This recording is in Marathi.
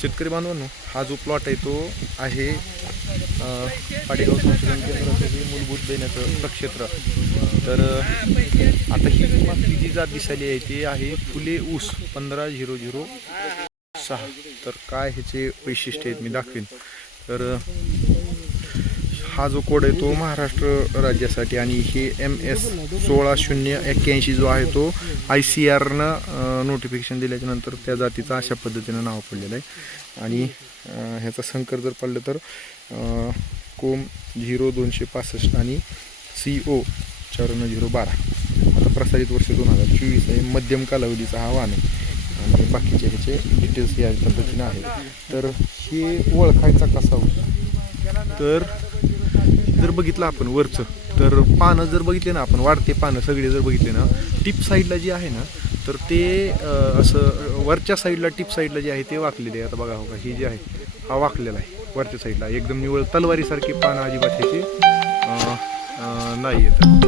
शेतकरी बांधवांनो हा जो प्लॉट आहे तो आहे पाडेगाव संशोधन केंद्राचं हे मूलभूत देण्याचं प्रक्षेत्र. तर आता ही जी मागची जी जात दिसायली आहे ती आहे फुले ऊस पंधरा झिरो झिरो सहा. तर काय ह्याचे वैशिष्ट्य आहेत मी दाखवेन. तर हा जो कोड आहे तो महाराष्ट्र राज्यासाठी आणि हे एम एस सोळा शून्य एक्क्याऐंशी जो आहे तो आय सी आरनं नोटिफिकेशन दिल्याच्या नंतर त्या जातीचं अशा पद्धतीनं नाव पडलेलं आहे. आणि ह्याचा संकर जर पडलं तर कोम झिरो दोनशे पासष्ट आणि सी ओ चौऱ्याण्णव झिरो बारा. आता प्रसारित वर्ष दोन हजार चोवीस आहे. मध्यम कालावधीचा हा वाहन आहे. आणि बाकीचे ह्याचे डिटेल्स या पद्धतीने आहेत. तर हे ओळखायचा कसा हो तर जर बघितलं आपण वरचं तर पानं जर बघितले ना आपण वाढते पानं सगळे जर बघितले ना टिप साईडला जी आहे ना तर ते असं वरच्या साईडला टिप साईडला जे आहे ते वाकलेले आहे. आता बघा हो का ही जी आहे हा वाकलेला आहे वरच्या साईडला. एकदम निवळ तलवारीसारखी पानं अजिबात ह्याची नाही येत.